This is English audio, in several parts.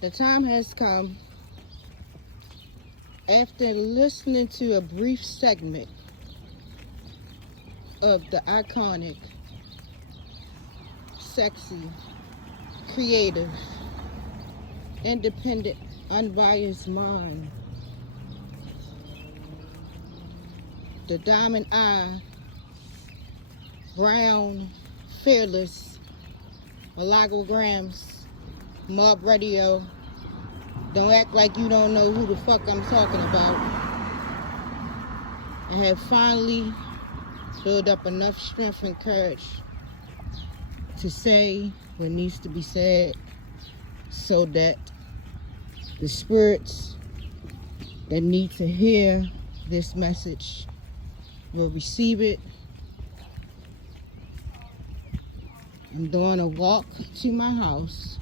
The time has come, after listening to a brief segment of the iconic, sexy, creative, independent, unbiased mind, the diamond eye, brown, fearless, Malagograms, Mob Radio. Don't act like you don't know who the fuck I'm talking about. I have finally built up enough strength and courage to say what needs to be said so that the spirits that need to hear this message will receive it. I'm doing a walk to my house,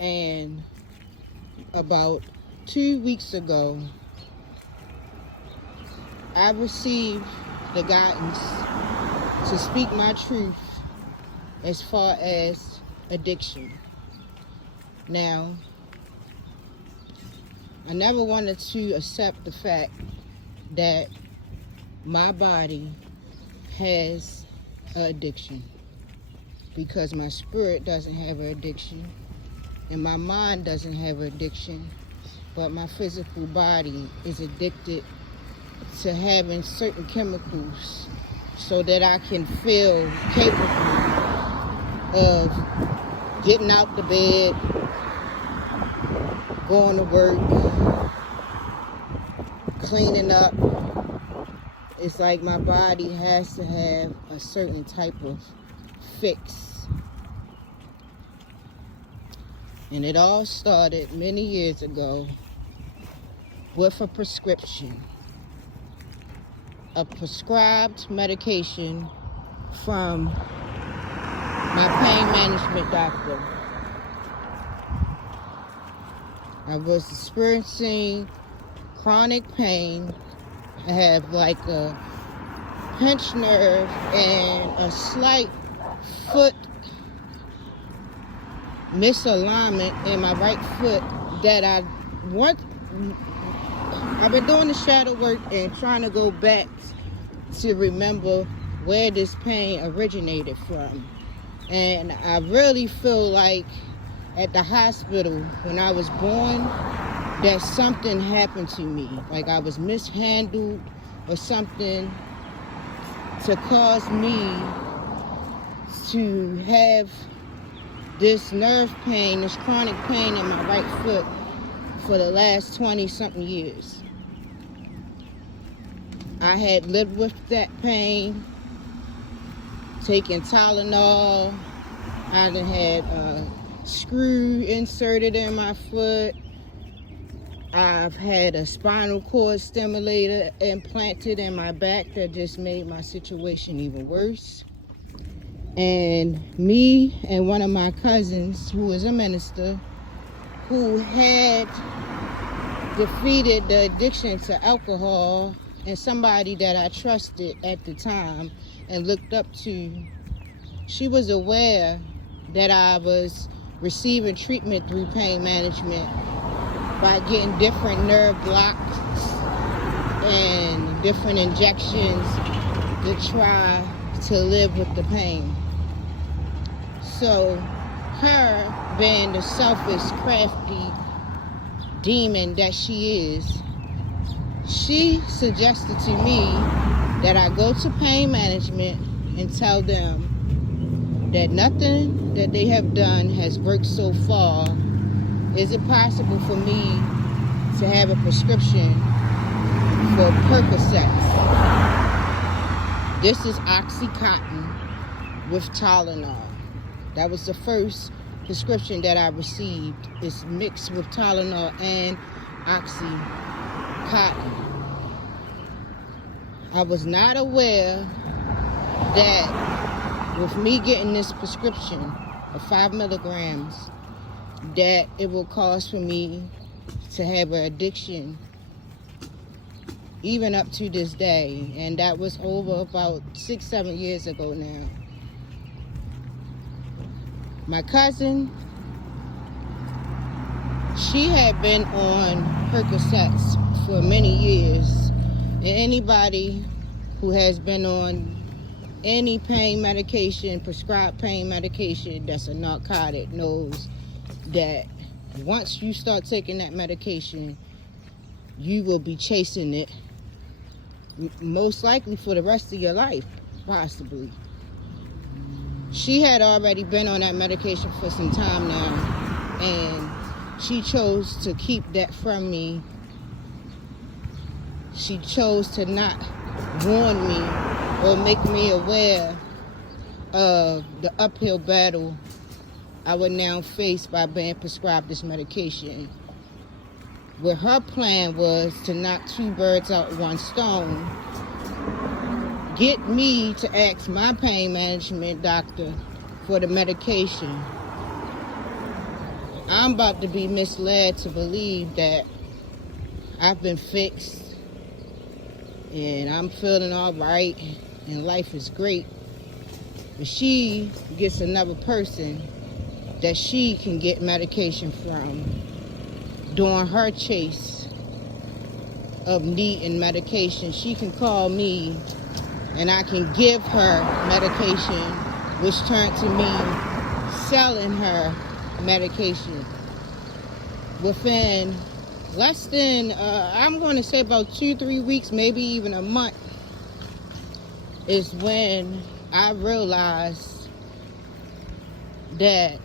and about 2 weeks ago, I received the guidance to speak my truth as far as addiction. Now, I never wanted to accept the fact that my body has an addiction, because my spirit doesn't have an addiction and my mind doesn't have an addiction, but my physical body is addicted to having certain chemicals so that I can feel capable of getting out the bed, going to work, cleaning up. It's like my body has to have a certain type of fix. And it all started many years ago with a prescription, a prescribed medication from my pain management doctor. I was experiencing chronic pain. I have like a pinched nerve and a slight foot misalignment in my right foot that I've been doing the shadow work and trying to go back to remember where this pain originated from. And I really feel like at the hospital when I was born, that something happened to me, like I was mishandled or something, to cause me to have this nerve pain, this chronic pain in my right foot for the last 20-something years. I had lived with that pain, taking Tylenol. I done had a screw inserted in my foot. I've had a spinal cord stimulator implanted in my back that just made my situation even worse. And me and one of my cousins, who is a minister, who had defeated the addiction to alcohol, and somebody that I trusted at the time and looked up to, she was aware that I was receiving treatment through pain management by getting different nerve blocks and different injections to try to live with the pain. So her, being the selfish, crafty demon that she is, she suggested to me that I go to pain management and tell them that nothing that they have done has worked so far. Is it possible for me to have a prescription for Percocet? This is Oxycontin with Tylenol. That was the first prescription that I received. It's mixed with Tylenol and Oxycontin. I was not aware that with me getting this prescription of 5 milligrams, that it will cause for me to have an addiction even up to this day. And that was over about 6-7 years ago now. My cousin She had been on Percocets for many years. And anybody who has been on any pain medication, prescribed pain medication that's a narcotic, knows that once you start taking that medication, you will be chasing it most likely for the rest of your life, possibly. She had already been on that medication for some time now, and she chose to keep that from me. She chose to not warn me or make me aware of the uphill battle I would now face by being prescribed this medication. Where her plan was to knock two birds out with one stone, get me to ask my pain management doctor for the medication. I'm about to be misled to believe that I've been fixed and I'm feeling all right and life is great. But she gets another person that she can get medication from during her chase of needing medication. She can call me and I can give her medication, which turned to me selling her medication. Within less than, I'm going to say about 2-3 weeks, maybe even a month, is when I realized that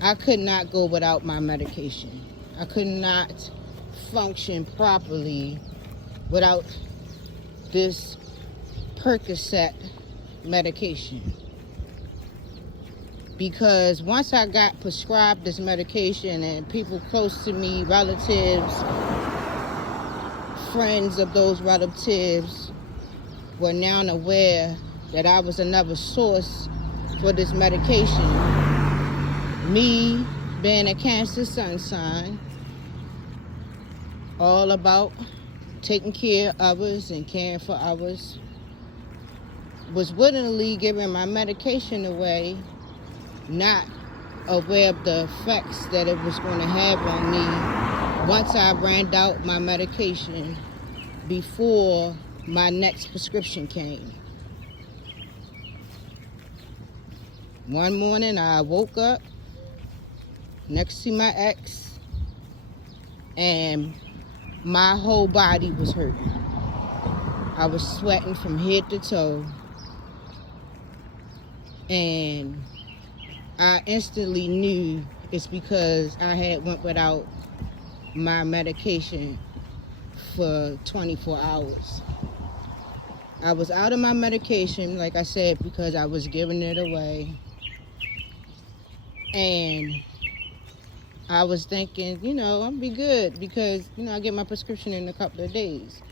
I could not go without my medication. I could not function properly without this Percocet medication. Because once I got prescribed this medication and people close to me, relatives, friends of those relatives, were now aware that I was another source for this medication, me being a Cancer sun sign, all about taking care of others and caring for others, was willingly giving my medication away, not aware of the effects that it was going to have on me once I ran out my medication before my next prescription came. One morning I woke up next to my ex and my whole body was hurting. I was sweating from head to toe, and I instantly knew it's because I had went without my medication for 24 hours. I was out of my medication, like I said, because I was giving it away. And I was thinking, I'll be good because, I get my prescription in a couple of days.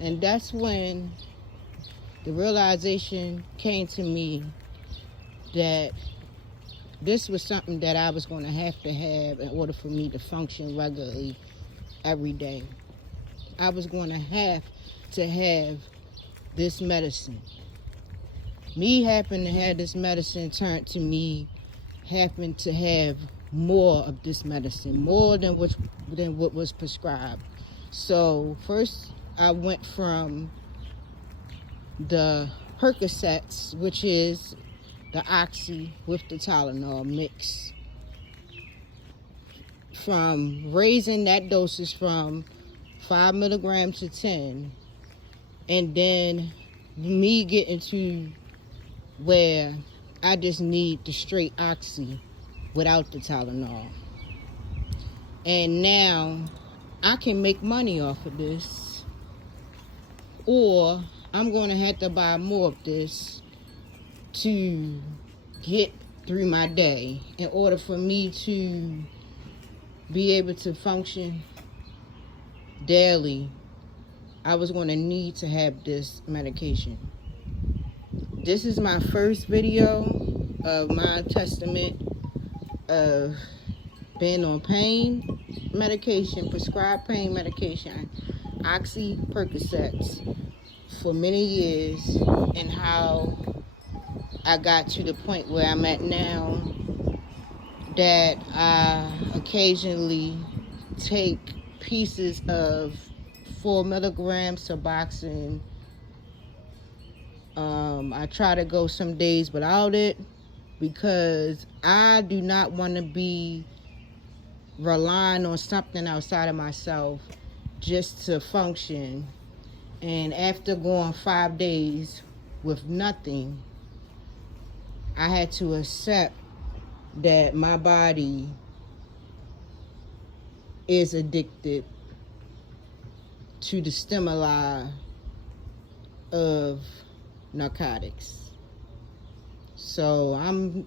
And that's when the realization came to me that this was something that I was going to have in order for me to function regularly every day. I was going to have this medicine. Me having to have this medicine turned to me having to have more of this medicine, more than what was prescribed. So first I went from the Percocets, which is the Oxy with the Tylenol mix, from raising that dosage from 5 milligrams to 10, and then me getting to where I just need the straight Oxy without the Tylenol. And now I can make money off of this, or I'm going to have to buy more of this to get through my day in order for me to be able to function daily. I was going to need to have this medication. This is my first video of my testament of being on pain medication, prescribed pain medication, Oxy Percocets, for many years, and how I got to the point where I'm at now, that I occasionally take pieces of 4 milligrams Suboxone. I try to go some days without it because I do not want to be relying on something outside of myself just to function. And after going 5 days with nothing, I had to accept that my body is addicted to the stimuli of narcotics. So I'm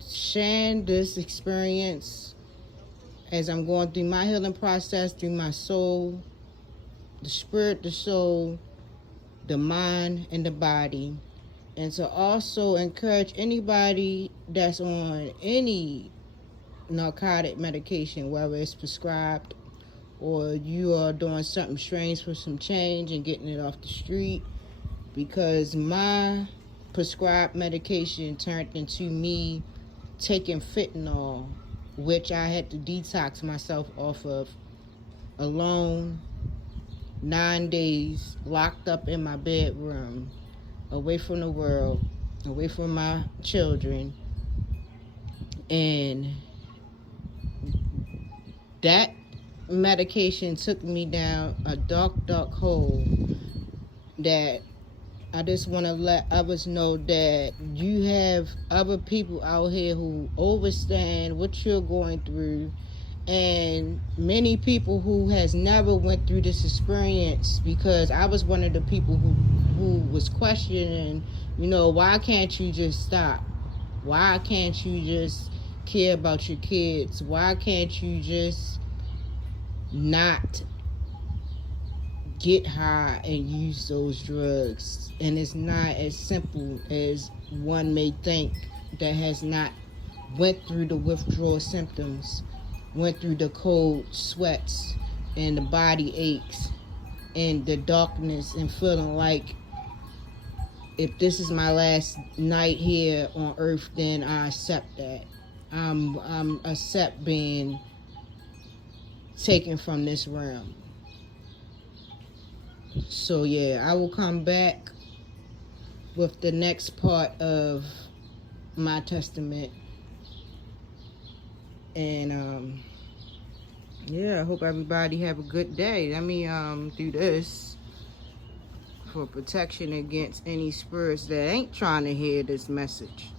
sharing this experience as I'm going through my healing process, through my soul, the spirit, the soul, the mind, and the body. And to also encourage anybody that's on any narcotic medication, whether it's prescribed or you are doing something strange for some change and getting it off the street, because my prescribed medication turned into me taking fentanyl, which I had to detox myself off of alone, 9 days, locked up in my bedroom, away from the world, away from my children. And that medication took me down a dark, dark hole that I just want to let others know that you have other people out here who understand what you're going through, and many people who has never went through this experience, because I was one of the people who was questioning, why can't you just stop? Why can't you just care about your kids? Why can't you just not get high and use those drugs? And it's not as simple as one may think that has not went through the withdrawal symptoms, went through the cold sweats and the body aches and the darkness, and feeling like if this is my last night here on earth, then I accept that. I'm accept being taken from this realm. So yeah, I will come back with the next part of my testament. And yeah, I hope everybody have a good day. Let me do this for protection against any spirits that ain't trying to hear this message,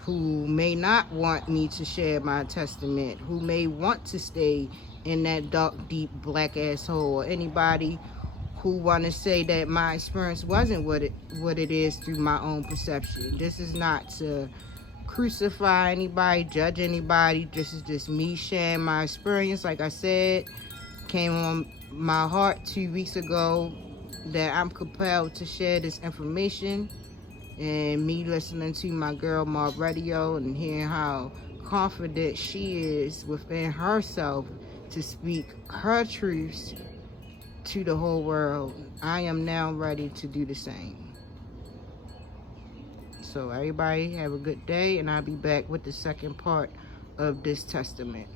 who may not want me to share my testament, who may want to stay in that dark, deep, black ass hole, or anybody who want to say that my experience wasn't what it is through my own perception. This is not to crucify anybody, judge anybody. This is just me sharing my experience. Like I said, came on my heart 2 weeks ago that I'm compelled to share this information, and me listening to my girl Mob Radio and hearing how confident she is within herself to speak her truths to the whole world. I am now ready to do the same. So everybody have a good day, and I'll be back with the second part of this testament.